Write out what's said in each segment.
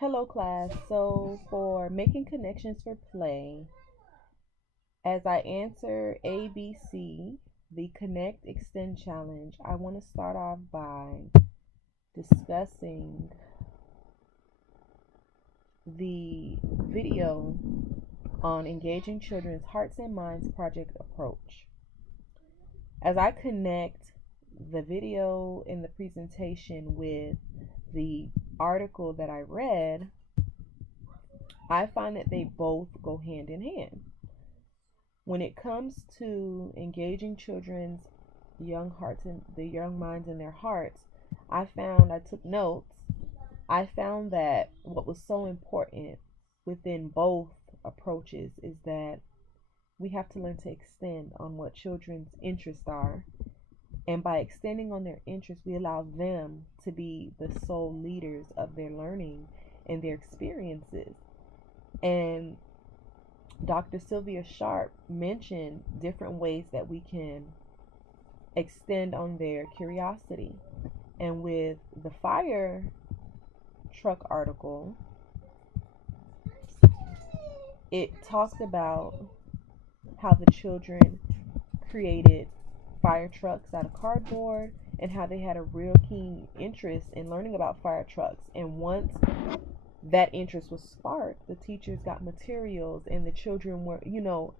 Hello, class. So, for making connections for play, as I answer ABC, the Connect Extend Challenge, I want to start off by discussing the video on Engaging Children's Hearts and Minds Project Approach. As I connect the video in the presentation with the article that I read, I find that they both go hand in hand. When it comes to engaging children's young hearts and the young minds in their hearts, I took notes. I found that what was so important within both approaches is that we have to learn to extend on what children's interests are. And by extending on their interests, we allow them to be the sole leaders of their learning and their experiences. And Dr. Sylvia Sharp mentioned different ways that we can extend on their curiosity. And with the fire truck article, it talked about how the children created fire trucks out of cardboard and how they had a real keen interest in learning about fire trucks. And once that interest was sparked, the teachers got materials and the children were,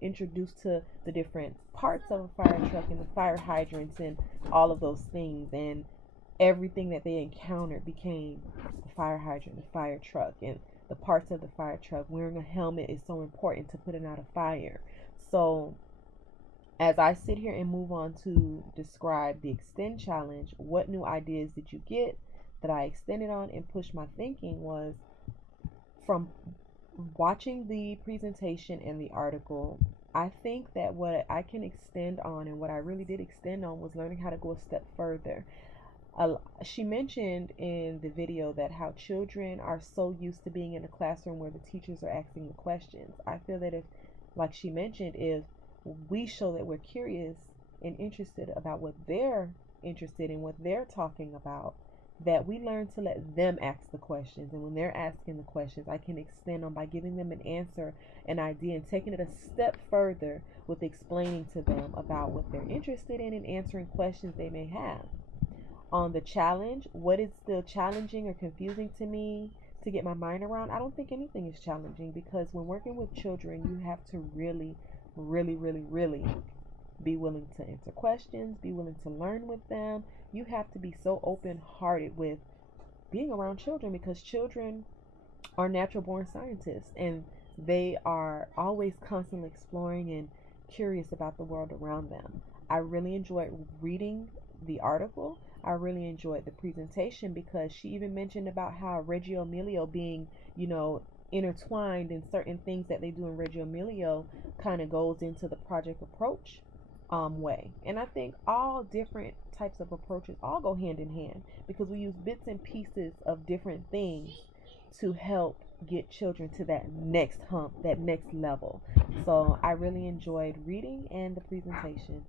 introduced to the different parts of a fire truck and the fire hydrants and all of those things. And everything that they encountered became the fire hydrant, the fire truck, and the parts of the fire truck. Wearing a helmet is so important to putting out a fire. So as I sit here and move on to describe the Extend Challenge, what new ideas did you get that I extended on and pushed my thinking was from watching the presentation and the article. I think that what I can extend on and what I really did extend on was learning how to go a step further. She mentioned in the video that how children are so used to being in a classroom where the teachers are asking the questions. I feel that if, like she mentioned, if we show that we're curious and interested about what they're interested in, what they're talking about, that we learn to let them ask the questions. And when they're asking the questions, I can extend on by giving them an answer, an idea, and taking it a step further with explaining to them about what they're interested in and answering questions they may have. On the challenge, what is still challenging or confusing to me to get my mind around? I don't think anything is challenging, because when working with children, you have to really, really, really, really be willing to answer questions, be willing to learn with them. You have to be so open hearted with being around children, because children are natural born scientists and they are always constantly exploring and curious about the world around them. I really enjoyed reading the article. I really enjoyed the presentation, because she even mentioned about how Reggio Emilia being, intertwined in certain things that they do in Reggio Emilia kind of goes into the project approach way. And I think all different types of approaches all go hand in hand, because we use bits and pieces of different things to help get children to that next hump, that next level. So I really enjoyed reading and the presentation.